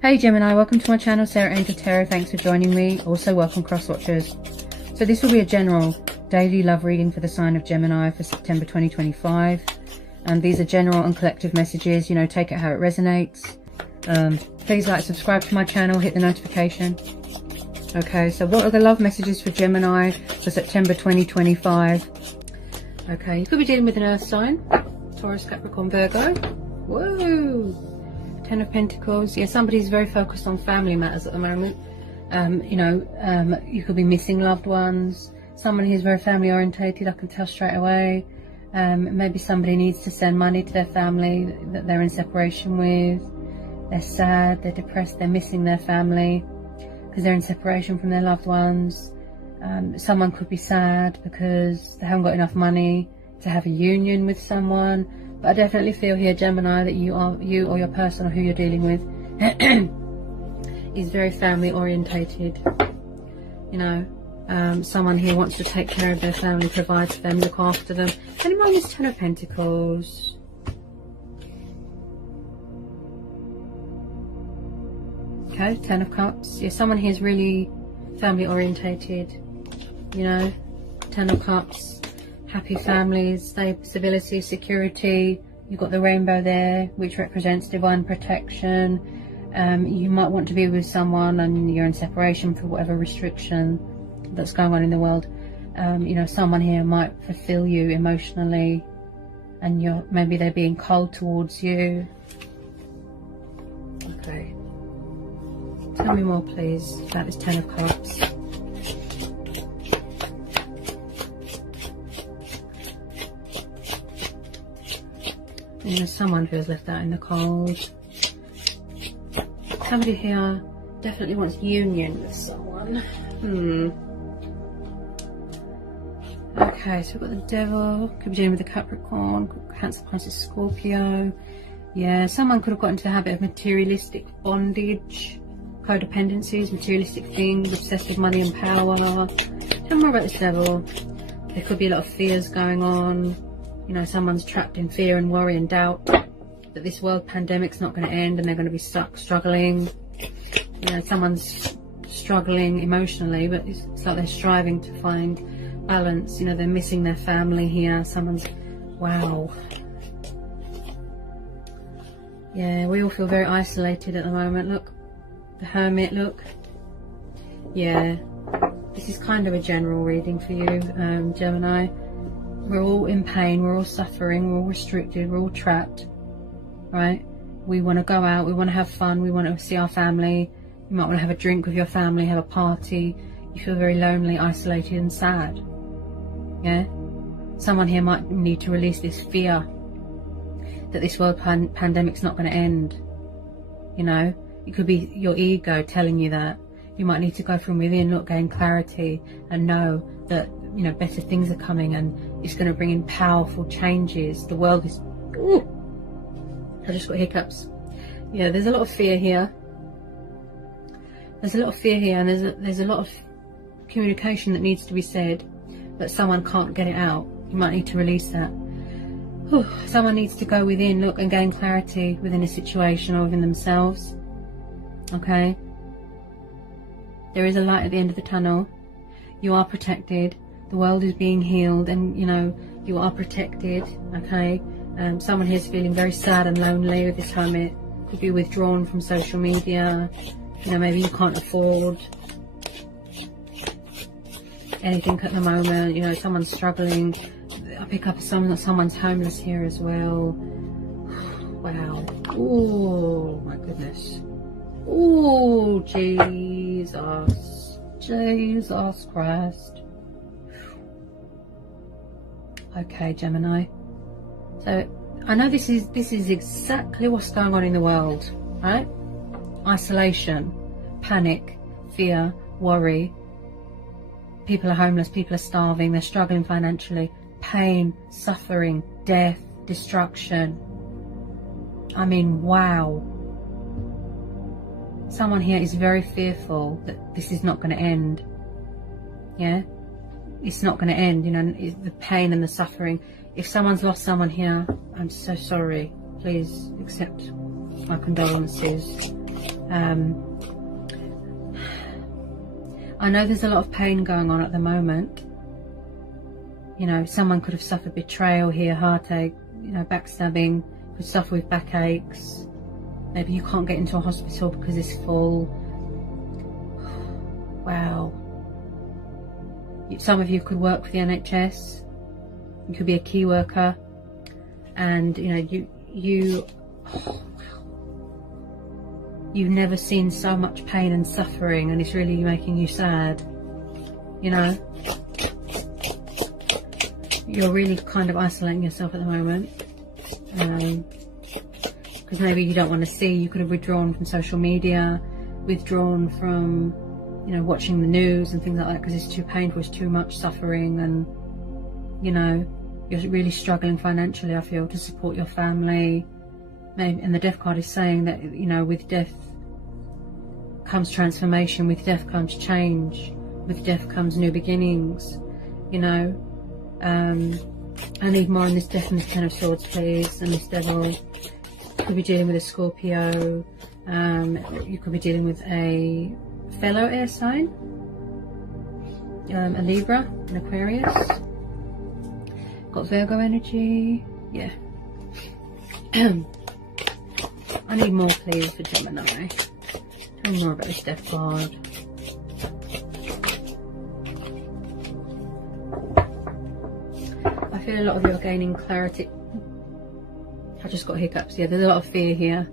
Hey Gemini, welcome to my channel, Sarah Angel Tarot. Thanks for joining me. Also welcome cross watchers. So this will be a general daily love reading for the sign of Gemini for September 2025. And these are general and collective messages, you know, take it how it resonates. Please like, subscribe to my channel, hit the notification. Okay, so what are the love messages for Gemini for September 2025? Okay, you could be dealing with an earth sign, Taurus, Capricorn, Virgo. Whoa! Ten of Pentacles. Yeah, somebody's very focused on family matters at the moment. You could be missing loved ones. Someone who's very family orientated, I can tell straight away. Maybe somebody needs to send money to their family that they're in separation with. They're sad, they're depressed, they're missing their family because they're in separation from their loved ones. Someone could be sad because they haven't got enough money to have a union with someone. But I definitely feel here, Gemini, that you or your person or who you're dealing with is very family orientated. You know, someone here wants to take care of their family, provide for them, look after them. Anyone is Ten of Pentacles. Okay, Ten of Cups. Yeah, someone here is really family orientated. You know, Ten of Cups. Happy families, stability, security. You've got the rainbow there, which represents divine protection. You might want to be with someone and you're in separation for whatever restriction that's going on in the world. You know, someone here might fulfill you emotionally, and maybe they're being cold towards you. Okay. Tell me more, please, about this Ten of Cups. You know, someone who has left out in the cold. Somebody here definitely wants union with someone. Okay, so we've got the Devil. Could be dealing with the Capricorn, Cancer, Pisces, Scorpio. Yeah, someone could have got into the habit of materialistic bondage, codependencies, materialistic things, obsessed with money and power. Tell me more about this Devil. There could be a lot of fears going on. You know, someone's trapped in fear and worry and doubt that this world pandemic's not going to end and they're going to be stuck struggling. You know, someone's struggling emotionally, but it's like they're striving to find balance. You know, they're missing their family here. Someone's, wow. Yeah, we all feel very isolated at the moment. Look, the Hermit, look. Yeah, this is kind of a general reading for you, Gemini. We're all in pain, we're all suffering, we're all restricted, we're all trapped, right? We want to go out, we want to have fun, we want to see our family. You might want to have a drink with your family, have a party. You feel very lonely, isolated and sad. Yeah? Someone here might need to release this fear that this world pandemic's not going to end. You know? It could be your ego telling you that. You might need to go from within, look, gain clarity and know that, you know, better things are coming and it's going to bring in powerful changes. The world is... Ooh, I just got hiccups. Yeah, there's a lot of fear here. There's a lot of fear here, and there's a lot of communication that needs to be said, but someone can't get it out. You might need to release that. Whew. Someone needs to go within, look, and gain clarity within a situation or within themselves. Okay? There is a light at the end of the tunnel. You are protected. The world is being healed, and you know, you are protected. Okay? Someone here is feeling very sad and lonely with this Hermit. Could be withdrawn from social media. You know, maybe you can't afford anything at the moment. You know, someone's struggling. I pick up someone's homeless here as well. Wow. Oh my goodness. Oh Jesus. Jesus Christ. Okay, Gemini. So I know this is exactly what's going on in the world, right? Isolation, panic, fear, worry. People are homeless, people are starving, they're struggling financially, pain, suffering, death, destruction. I mean, wow. Someone here is very fearful that this is not going to end. Yeah? It's not going to end, you know, the pain and the suffering. If someone's lost someone here, I'm so sorry. Please accept my condolences. I know there's a lot of pain going on at the moment. You know, someone could have suffered betrayal here, heartache, you know, backstabbing, could suffer with backaches. Maybe you can't get into a hospital because it's full. Wow. Some of you could work for the NHS. You could be a key worker. And, you know, you've never seen so much pain and suffering, and it's really making you sad. You know, you're really kind of isolating yourself at the moment, because maybe you don't want to see. You could have withdrawn from social media, withdrawn from, you know, watching the news and things like that, because it's too painful, it's too much suffering, and, you know, you're really struggling financially, I feel, to support your family. Maybe, and the death card is saying that, you know, with death comes transformation, with death comes change, with death comes new beginnings, you know. I need more on this death and this Ten of Swords, please, and this Devil. You could be dealing with a Scorpio, you could be dealing with a fellow air sign, a Libra, an Aquarius. Got Virgo energy, yeah. I need more, please, for Gemini. Tell me more about this death card. I feel a lot of you are gaining clarity. I just got hiccups. Yeah, there's a lot of fear here.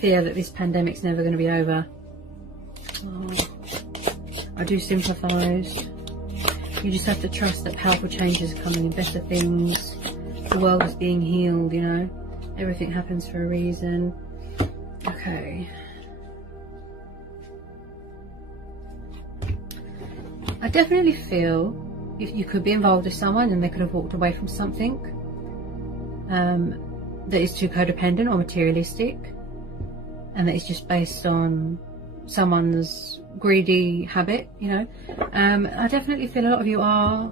Fear that this pandemic's never going to be over. Oh, I do sympathise. You just have to trust that powerful changes are coming and better things. The world is being healed, you know. Everything happens for a reason. Okay. I definitely feel if you could be involved with someone and they could have walked away from something that is too codependent or materialistic, and that is just based on someone's greedy habit, you know. I definitely feel a lot of you are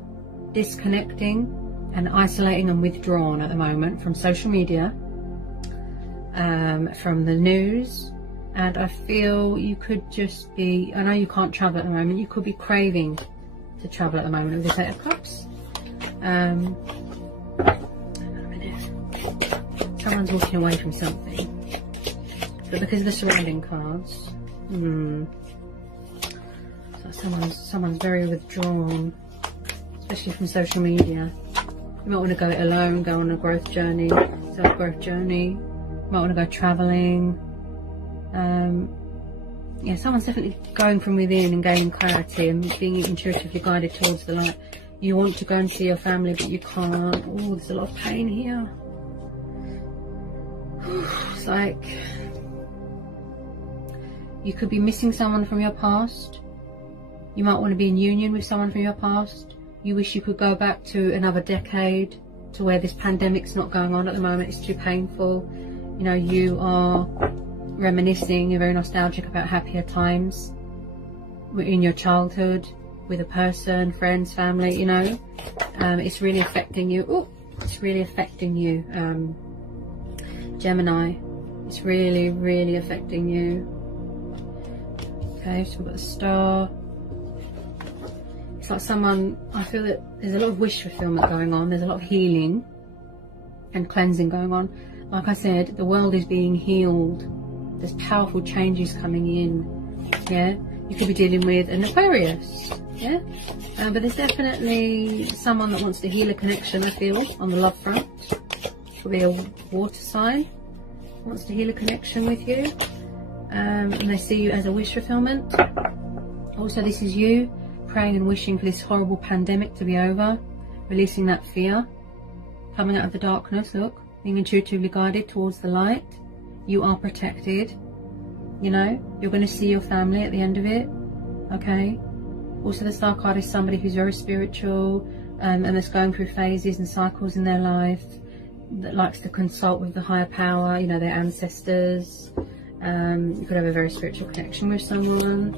disconnecting and isolating and withdrawn at the moment from social media, from the news, and I feel you could just be, I know you can't travel at the moment, you could be craving to travel at the moment with this Eight of Cups. Someone's walking away from something, but because of the surrounding cards, so someone's very withdrawn, especially from social media. You might want to go it alone, go on a growth journey, self-growth journey. You might want to go travelling. Yeah, someone's definitely going from within and gaining clarity and being intuitively guided towards the light. You want to go and see your family, but you can't. Oh, there's a lot of pain here. It's like you could be missing someone from your past. You might want to be in union with someone from your past. You wish you could go back to another decade, to where this pandemic's not going on at the moment. It's too painful. You know, you are reminiscing, you're very nostalgic about happier times in your childhood with a person, friends, family, you know. It's really affecting you. Oh, it's really affecting you, Gemini. It's really, really affecting you. Okay, so we've got the Star. It's like someone, I feel that there's a lot of wish fulfillment going on. There's a lot of healing and cleansing going on. Like I said, the world is being healed. There's powerful changes coming in. Yeah, you could be dealing with an Aquarius. Yeah, but there's definitely someone that wants to heal a connection, I feel, on the love front. Could be a water sign, wants to heal a connection with you. And they see you as a wish fulfillment. Also, this is you praying and wishing for this horrible pandemic to be over, releasing that fear, coming out of the darkness. Look, being intuitively guided towards the light. You are protected. You know, you're going to see your family at the end of it. Okay. Also, the Star card is somebody who's very spiritual, and that's going through phases and cycles in their life, that likes to consult with the higher power, you know, their ancestors. You could have a very spiritual connection with someone.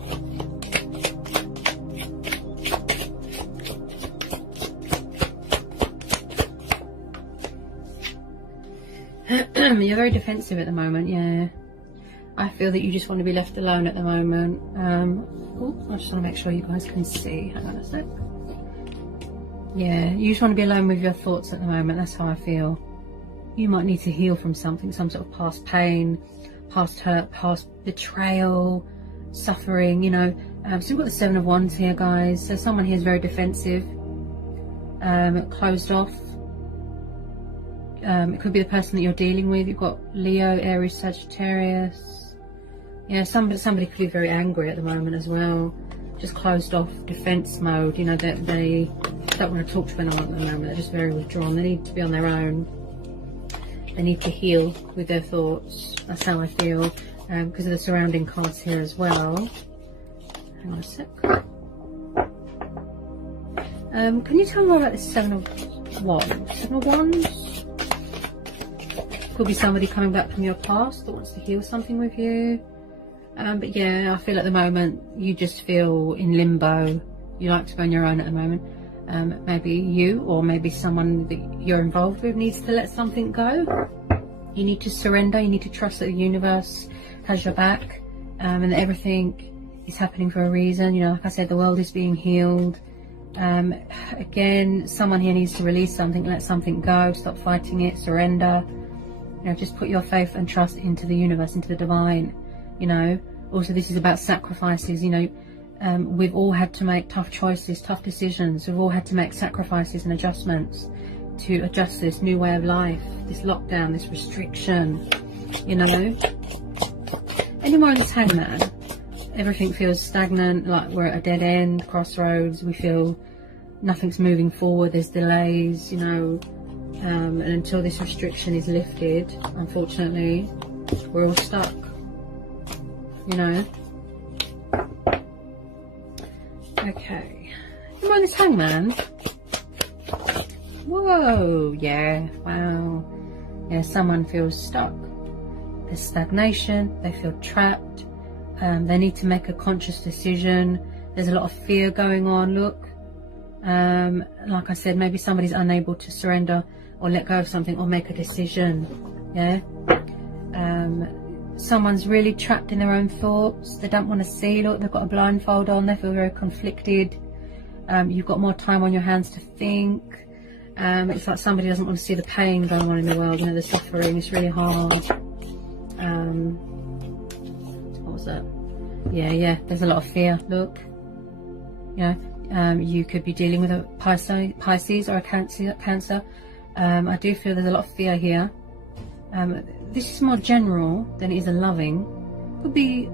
You're very defensive at the moment, yeah. I feel that you just want to be left alone at the moment. I just want to make sure you guys can see. Hang on a sec. Yeah, you just want to be alone with your thoughts at the moment. That's how I feel. You might need to heal from something, some sort of past pain, past hurt, past betrayal, suffering, you know. So we've got the Seven of Wands here, guys. So someone here is very defensive, closed off. It could be the person that you're dealing with. You've got Leo, Aries, Sagittarius. Yeah, somebody could be very angry at the moment as well. Just closed off, defense mode. You know, that they don't want to talk to anyone at the moment. They're just very withdrawn. They need to be on their own. They need to heal with their thoughts. That's how I feel. Because of the surrounding cards here as well. Hang on a sec. Can you tell me more about this Seven of Wands? Seven of Wands? Could be somebody coming back from your past that wants to heal something with you. But yeah, I feel at the moment you just feel in limbo. You like to go on your own at the moment. Maybe you or maybe someone that you're involved with needs to let something go. You need to surrender. You need to trust that the universe has your back, and that everything is happening for a reason. You know, like I said, the world is being healed. Again, someone here needs to release something, let something go, stop fighting it, surrender. You know, just put your faith and trust into the universe, into the divine. You know, also this is about sacrifices. You know, we've all had to make tough choices, tough decisions. We've all had to make sacrifices and adjustments to adjust this new way of life, this lockdown, this restriction. You know, anymore in this Hangman, everything feels stagnant, like we're at a dead end, crossroads. We feel nothing's moving forward, there's delays, you know, and until this restriction is lifted, unfortunately, we're all stuck, you know. Okay, come on, this Hangman. Whoa, yeah, wow. Yeah, someone feels stuck. There's stagnation, they feel trapped. They need to make a conscious decision. There's a lot of fear going on. Look, like I said, maybe somebody's unable to surrender or let go of something or make a decision. Yeah. Someone's really trapped in their own thoughts. They don't want to see. Look, they've got a blindfold on. They feel very conflicted. You've got more time on your hands to think. It's like somebody doesn't want to see the pain going on in the world. You know, the suffering. It's really hard. What was that? Yeah, there's a lot of fear. Look, you know, you could be dealing with a Pisces or a Cancer. I do feel there's a lot of fear here. This is more general than it is a loving. Could be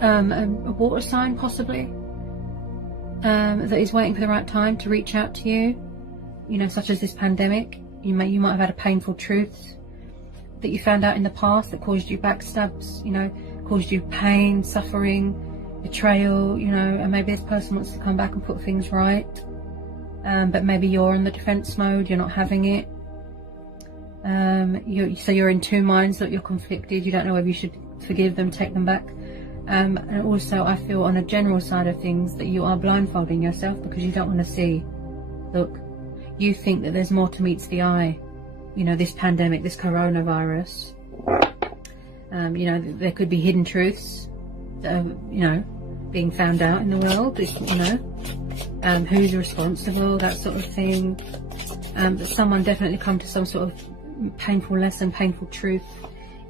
a water sign possibly, that is waiting for the right time to reach out to you. You know, such as this pandemic. You might have had a painful truth that you found out in the past that caused you backstabs, you know, caused you pain, suffering, betrayal, you know, and maybe this person wants to come back and put things right, but maybe you're in the defense mode, you're not having it. So you're in two minds, that you're conflicted, you don't know whether you should forgive them, take them back. And also I feel on a general side of things that you are blindfolding yourself because you don't want to see. Look, you think that there's more to meets the eye. You know, this pandemic, this coronavirus, you know, there could be hidden truths that are, you know, being found out in the world, you know, who's responsible, that sort of thing. But someone definitely come to some sort of painful lesson, painful truth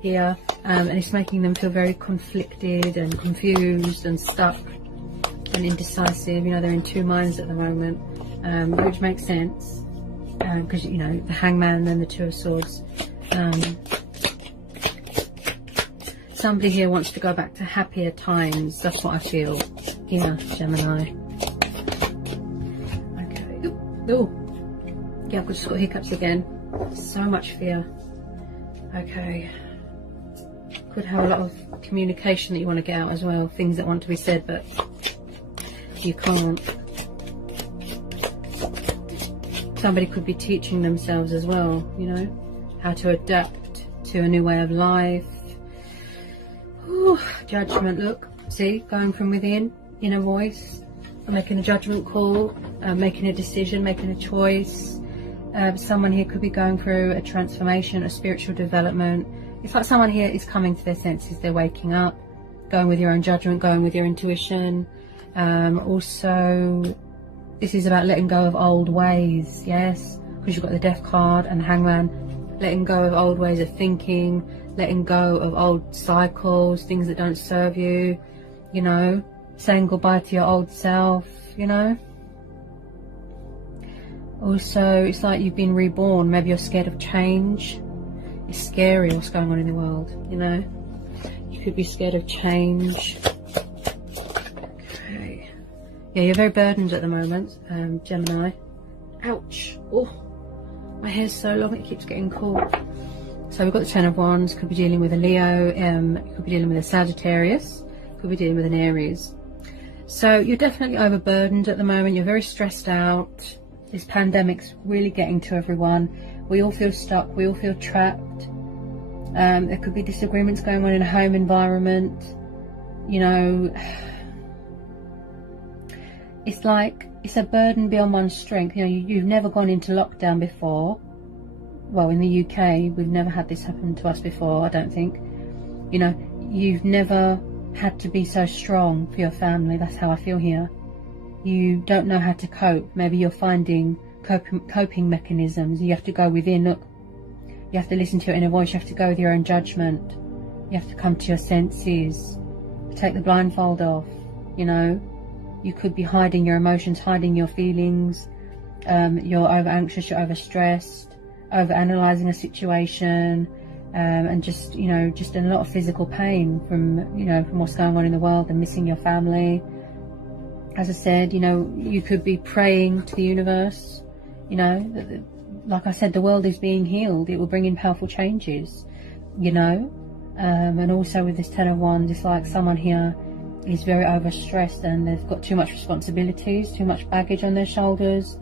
here, and it's making them feel very conflicted and confused and stuck and indecisive. You know, they're in two minds at the moment, which makes sense. Because, you know, the Hangman and then the Two of Swords. Somebody here wants to go back to happier times. That's what I feel here, Gemini. Okay. Ooh. Yeah, I've just got hiccups again. So much fear. Okay. Could have a lot of communication that you want to get out as well. Things that want to be said, but you can't. Somebody could be teaching themselves as well, you know, how to adapt to a new way of life. Ooh, judgment, look, see, going from within, inner voice, making a judgment call, making a decision, making a choice. Someone here could be going through a transformation, a spiritual development, It's like someone here is coming to their senses. They're waking up, going with your own judgment, going with your intuition. Also, this is about letting go of old ways, yes, because you've got the Death card and the Hangman. Letting go of old ways of thinking, letting go of old cycles, things that don't serve you, you know, saying goodbye to your old self, you know. Also, it's like you've been reborn. Maybe you're scared of change. It's scary what's going on in the world, you know. You could be scared of change. Okay. Yeah, you're very burdened at the moment, Gemini. Ouch. Oh, my hair's so long it keeps getting caught. So we've got the Ten of Wands. Could be dealing with a Leo. Could be dealing with a Sagittarius. Could be dealing with an Aries. So you're definitely overburdened at the moment. You're very stressed out. This pandemic's really getting to everyone. We all feel stuck. We all feel trapped. There could be disagreements going on in a home environment. You know, it's like it's a burden beyond one's strength. You know, you've never gone into lockdown before. Well, in the UK, we've never had this happen to us before, I don't think. You know, you've never had to be so strong for your family. That's how I feel here. You don't know how to cope. Maybe you're finding coping mechanisms. You have to go within. Look, you have to listen to your inner voice. You have to go with your own judgment. You have to come to your senses. Take the blindfold off. You know, you could be hiding your emotions, hiding your feelings. You're over anxious. You're over stressed. Over analysing a situation, and just, you know, just in a lot of physical pain from, you know, from what's going on in the world and missing your family. As I said, you know, you could be praying to the universe, you know, like I said, the world is being healed. It will bring in powerful changes, you know. And also with this Ten of Wands, it's like someone here is very overstressed and they've got too much responsibilities, too much baggage on their shoulders.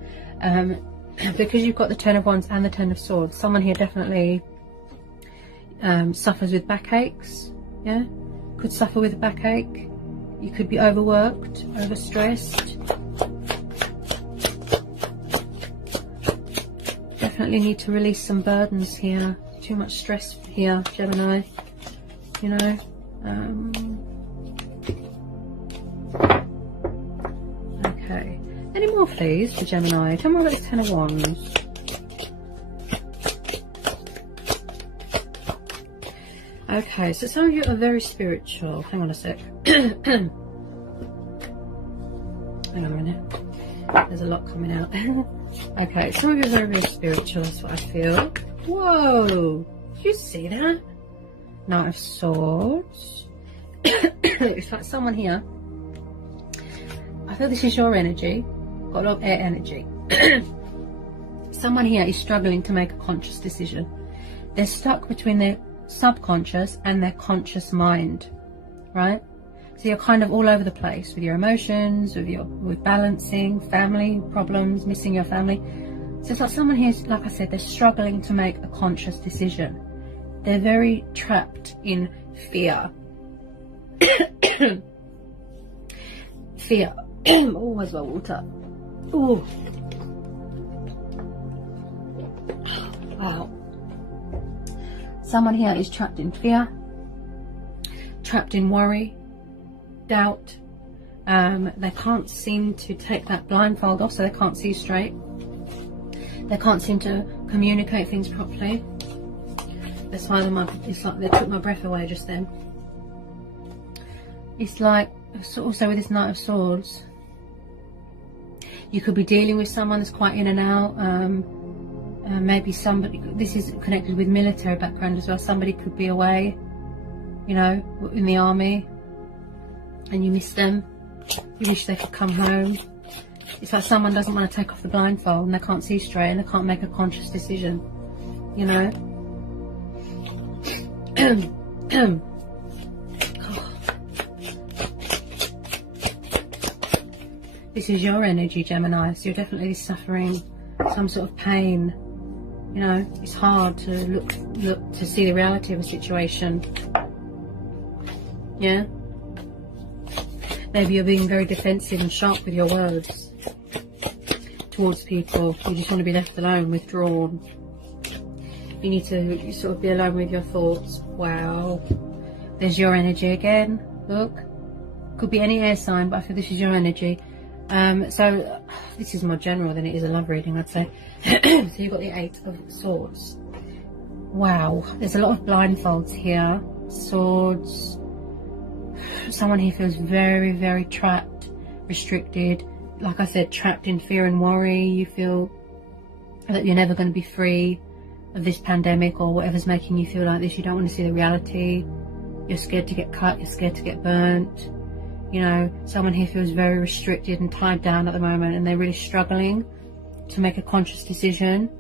Because you've got the Ten of Wands and the Ten of Swords, someone here definitely suffers with backaches, yeah? Could suffer with a backache. You could be overworked, overstressed. Definitely need to release some burdens here. Too much stress here, Gemini, you know. Okay. Any more, please, for Gemini? Tell me about this Ten of Wands. Okay, so some of you are very spiritual. Hang on a sec. Hang on a minute. There's a lot coming out. Okay, some of you are very, very spiritual. That's what I feel. Whoa! Did you see that? Knight of Swords. It's like someone here. I feel this is your energy. Got a lot of air energy. Someone here is struggling to make a conscious decision. They're stuck between their subconscious and their conscious mind, right? So you're kind of all over the place with your emotions, with balancing, family problems, missing your family. So it's like someone here's, like I said, they're struggling to make a conscious decision. They're very trapped in fear. Fear. Oh, where's my water? Oh, wow. Someone here is trapped in fear, trapped in worry, doubt. They can't seem to take that blindfold off, so they can't see straight. They can't seem to communicate things properly. That's why it's like they took my breath away just then. It's like, also with this Knight of Swords, you could be dealing with someone that's quite in and out. Maybe somebody, this is connected with military background as well. Somebody could be away, you know, in the army, and you miss them. You wish they could come home. It's like someone doesn't want to take off the blindfold and they can't see straight and they can't make a conscious decision, you know. This is your energy, Gemini, so you're definitely suffering some sort of pain. You know, it's hard to look to see the reality of a situation. Yeah? Maybe you're being very defensive and sharp with your words towards people. You just want to be left alone, withdrawn. You need to sort of be alone with your thoughts. Wow. There's your energy again. Look. Could be any air sign, but I feel this is your energy. So this is more general than it is a love reading, I'd say. So you've got the Eight of Swords. Wow. There's a lot of blindfolds here. Swords. Someone here feels very, very trapped, restricted. Like I said, trapped in fear and worry. You feel that you're never going to be free of this pandemic or whatever's making you feel like this. You don't want to see the reality. You're scared to get cut. You're scared to get burnt. You know, someone here feels very restricted and tied down at the moment, and they're really struggling to make a conscious decision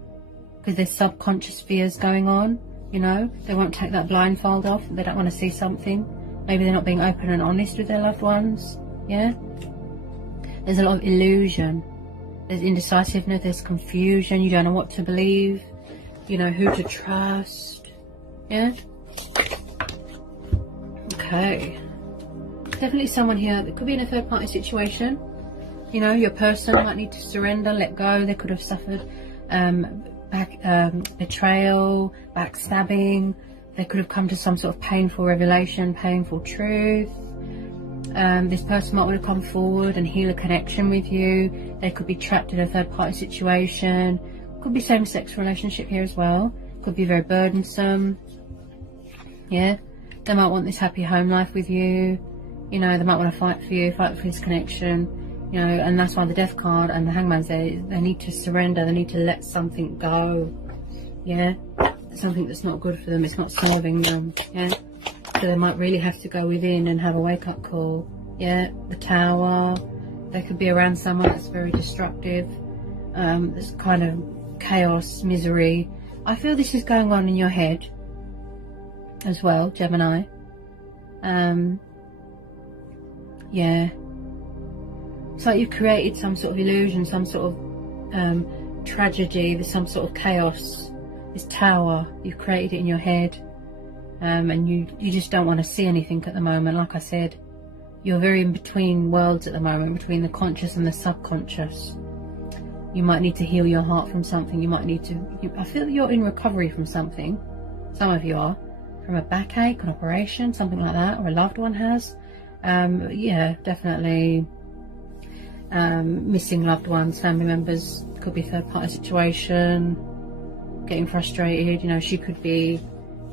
because there's subconscious fears going on. You know, they won't take that blindfold off. They don't want to see something. Maybe they're not being open and honest with their loved ones. Yeah. There's a lot of illusion. There's indecisiveness. There's confusion. You don't know what to believe. You know, who to trust. Yeah. Okay. Definitely someone here that could be in a third party situation. You know, your person might need to surrender, let go. They could have suffered betrayal, backstabbing. They could have come to some sort of painful revelation, painful truth. This person might want to come forward and heal a connection with you. They could be trapped in a third party situation. Could be same-sex relationship here as well. Could be very burdensome. Yeah. They might want this happy home life with you. You know, they might want to fight for you, fight for this connection. You know, and that's why the Death card and the Hangman's there. They need to surrender. They need to let something go. Yeah. Something that's not good for them. It's not serving them. Yeah. So they might really have to go within and have a wake-up call. Yeah. The Tower. They could be around someone that's very destructive. There's kind of chaos, misery. I feel this is going on in your head as well, Gemini. Yeah. It's like you've created some sort of illusion, some sort of tragedy, there's some sort of chaos. This Tower, you've created it in your head, and you just don't want to see anything at the moment. Like I said, you're very in between worlds at the moment, between the conscious and the subconscious. You might need to heal your heart from something. You might need to, I feel that you're in recovery from something. Some of you are. From a backache, an operation, something like that, or a loved one has. Yeah, definitely missing loved ones, family members, could be third party situation, getting frustrated. You know, she could be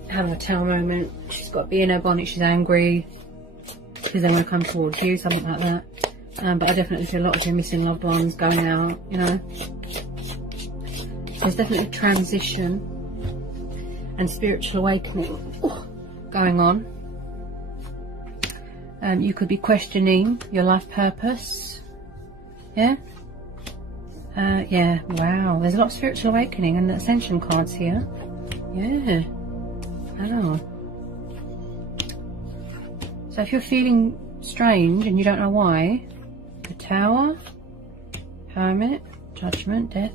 having a tower moment. She's got to be in her bonnet, she's angry because they want to come towards you, something like that. But I definitely feel a lot of you missing loved ones, going out, you know. There's definitely a transition and spiritual awakening going on. You could be questioning your life purpose. Yeah. Yeah. Wow. There's a lot of spiritual awakening and ascension cards here. Yeah. Wow. So if you're feeling strange and you don't know why, the Tower, Hermit, Judgment, Death.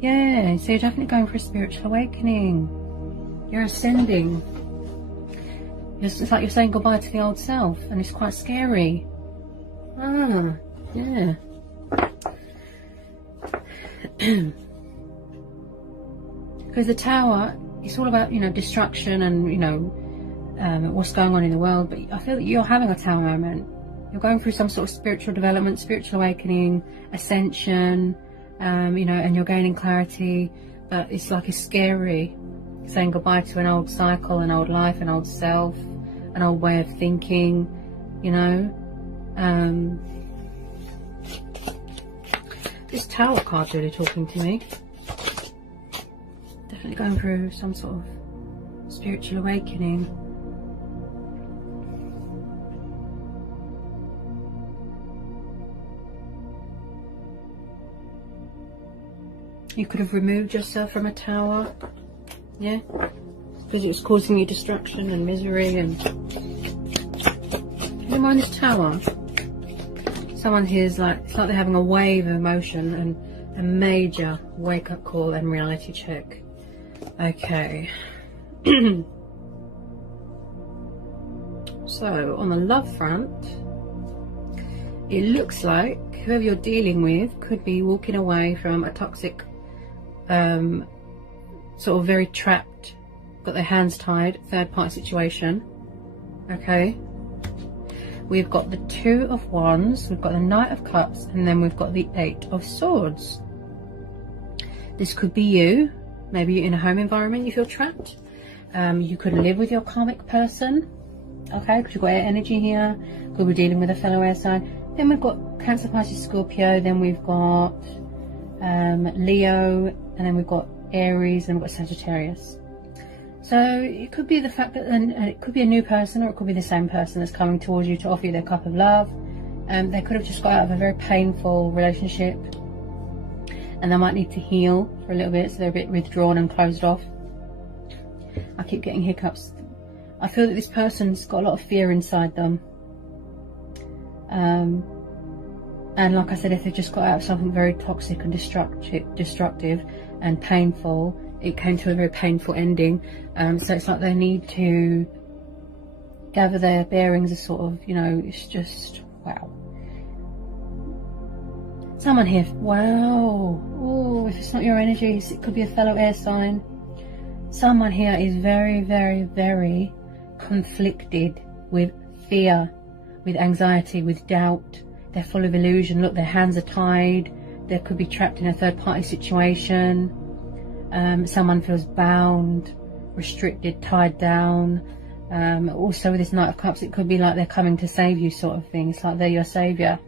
Yeah. So you're definitely going for a spiritual awakening. You're ascending. It's like you're saying goodbye to the old self, and it's quite scary. Ah, yeah. Because the Tower, it's all about, you know, destruction and, you know, what's going on in the world. But I feel that you're having a Tower moment. You're going through some sort of spiritual development, spiritual awakening, ascension, you know, and you're gaining clarity. But it's like it's scary. Saying goodbye to an old cycle, an old life, an old self, an old way of thinking, you know. This Tower card's really talking to me. Definitely going through some sort of spiritual awakening. You could have removed yourself from a Tower. Yeah, because it was causing you destruction and misery. And never mind this Tower. Someone here is like, it's like they're having a wave of emotion and a major wake-up call and reality check. Okay. So on the love front, it looks like whoever you're dealing with could be walking away from a toxic sort of very trapped, got their hands tied, third party situation. Okay, we've got the Two of Wands, we've got the Knight of Cups, and then we've got the Eight of Swords. This could be you. Maybe you're in a home environment, you feel trapped. You could live with your karmic person, okay, because you've got air energy here. Could be dealing with a fellow air sign. Then we've got Cancer, Pisces, Scorpio. Then we've got Leo, and then we've got Aries, and we've got Sagittarius. So it could be the fact that it could be a new person, or it could be the same person that's coming towards you to offer you their cup of love. They could have just got out of a very painful relationship, and they might need to heal for a little bit, so they're a bit withdrawn and closed off. I keep getting hiccups. I feel that this person's got a lot of fear inside them. And like I said, if they just got out of something very toxic and destructive and painful, it came to a very painful ending. So it's like they need to gather their bearings, and sort of, you know, it's just, wow. Someone here, wow. Oh, if it's not your energies, it could be a fellow air sign. Someone here is very, very, very conflicted with fear, with anxiety, with doubt. They're full of illusion. Look, their hands are tied. They could be trapped in a third party situation. Someone feels bound, restricted, tied down. Also with this Knight of Cups, it could be like they're coming to save you, sort of thing. It's like they're your savior.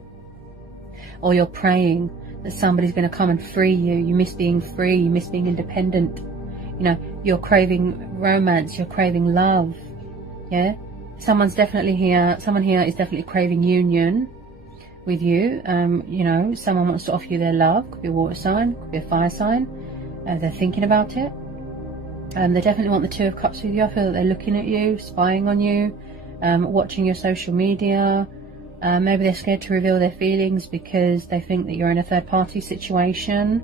Or you're praying that somebody's going to come and free you. You miss being free. You miss being independent. You know, you're craving romance. You're craving love. Yeah? Someone's definitely here. Someone here is definitely craving union with you. You know, someone wants to offer you their love. Could be a water sign, could be a fire sign. They're thinking about it. They definitely want the Two of Cups with you. I feel that they're looking at you, spying on you, watching your social media. Maybe they're scared to reveal their feelings because they think that you're in a third party situation.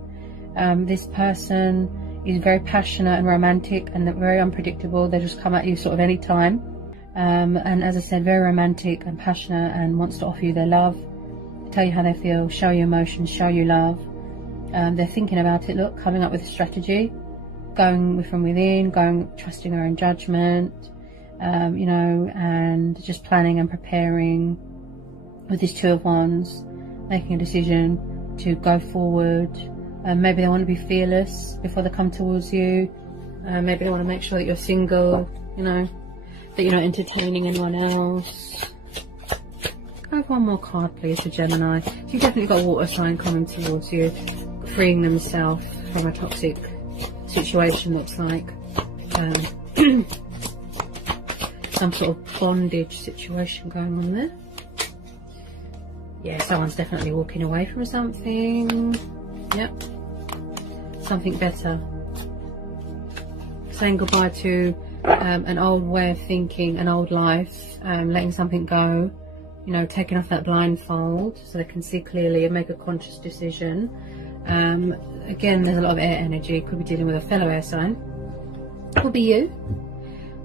This person is very passionate and romantic and very unpredictable. They just come at you sort of any time. And as I said, very romantic and passionate, and wants to offer you their love, tell you how they feel, show you emotions, show you love. They're thinking about it, look, coming up with a strategy, going from within, trusting their own judgment, you know, and just planning and preparing with this Two of Wands, making a decision to go forward. Maybe they want to be fearless before they come towards you. Maybe they want to make sure that you're single, you know, that you're not entertaining anyone else. Can I have one more card, please, for Gemini? So you've definitely got a water sign coming towards you, freeing themselves from a toxic situation. Looks like some sort of bondage situation going on there. Yeah, someone's definitely walking away from something. Yep, something better. Saying goodbye to an old way of thinking, an old life, letting something go, you know, taking off that blindfold so they can see clearly and make a conscious decision. Again, there's a lot of air energy. Could be dealing with a fellow air sign. Could be you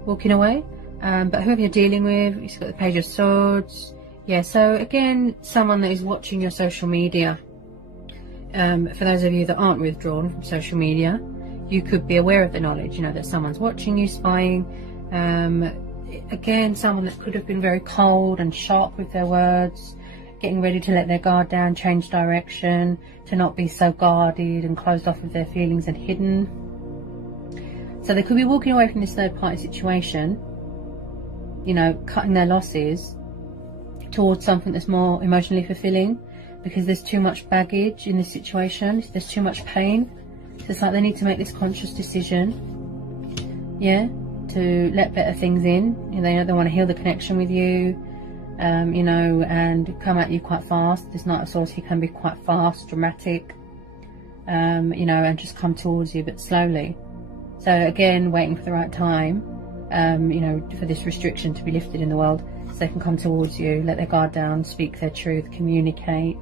walking away. But whoever you're dealing with, you've got the Page of Swords. Yeah, so again, someone that is watching your social media. For those of you that aren't withdrawn from social media, you could be aware of the knowledge, you know, that someone's watching you, spying. Again, someone that could have been very cold and sharp with their words, getting ready to let their guard down, change direction, to not be so guarded and closed off with their feelings and hidden. So they could be walking away from this third party situation, you know, cutting their losses towards something that's more emotionally fulfilling, because there's too much baggage in this situation. There's too much pain. So it's like they need to make this conscious decision, yeah, to let better things in. You know, they want to heal the connection with you, you know, and come at you quite fast. This Knight of Swords, he can be quite fast, dramatic, you know, and just come towards you, but slowly. So again, waiting for the right time, you know, for this restriction to be lifted in the world, so they can come towards you, let their guard down, speak their truth, communicate,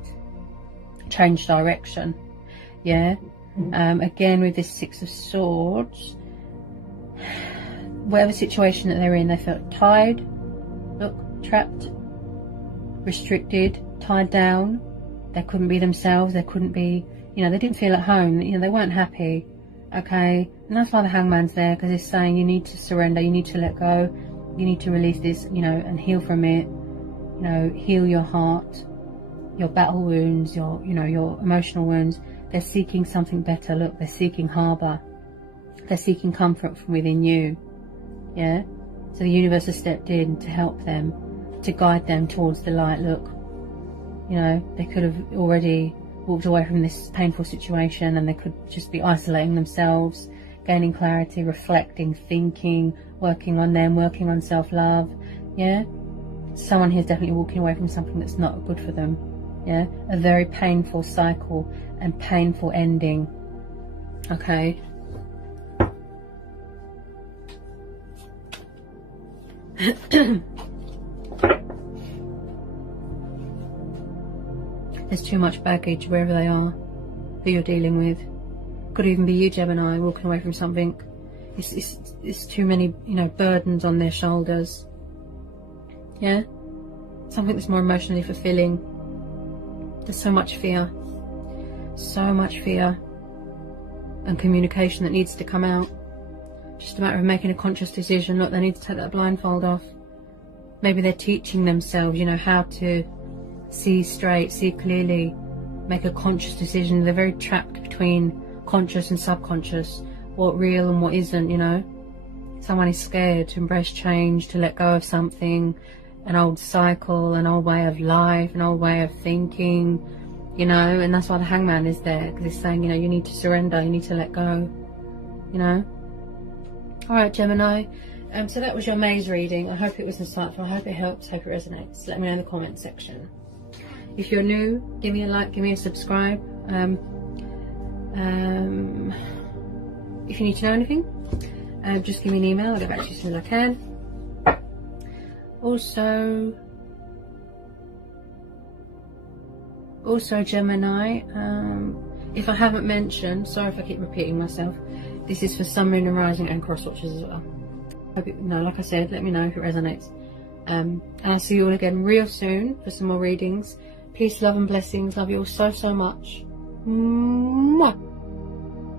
change direction, yeah. Again, with this Six of Swords, whatever situation that they're in, they felt tied, look, trapped, restricted, tied down. They couldn't be themselves. They couldn't be, you know, they didn't feel at home. You know, they weren't happy. Okay, and that's why the Hangman's there, because it's saying you need to surrender, you need to let go, you need to release this, you know, and heal from it. You know, heal your heart, your battle wounds, your, you know, your emotional wounds. They're seeking something better. Look, they're seeking harbour. They're seeking comfort from within you. Yeah? So the universe has stepped in to help them, to guide them towards the light. Look, you know, they could have already walked away from this painful situation, and they could just be isolating themselves, gaining clarity, reflecting, thinking, working on them, working on self-love. Yeah? Someone here is definitely walking away from something that's not good for them. Yeah? A very painful cycle and painful ending. Okay? There's too much baggage wherever they are, who you're dealing with. Could even be you, Gemini, walking away from something. It's too many, you know, burdens on their shoulders. Yeah? Something that's more emotionally fulfilling. There's so much fear. So much fear. And communication that needs to come out. Just a matter of making a conscious decision. Look, they need to take that blindfold off. Maybe they're teaching themselves, you know, how to see straight, see clearly, make a conscious decision. They're very trapped between conscious and subconscious. What real and what isn't, you know. Someone is scared to embrace change, to let go of something, an old cycle, an old way of life, an old way of thinking, you know. And that's why the Hangman is there, because it's saying, you know, you need to surrender, you need to let go, you know. Alright, Gemini, so that was your maze reading. I hope it was insightful, I hope it helps, hope it resonates. Let me know in the comment section. If you're new, give me a like, give me a subscribe. If you need to know anything, just give me an email, I'll get back to you as soon as I can. Also Gemini, if I haven't mentioned, sorry if I keep repeating myself, this is for Sun, Moon and Rising and cross watchers as well. No, like I said, let me know if it resonates. And I'll see you all again real soon for some more readings. Peace, love and blessings. Love you all so, so much. Mwah.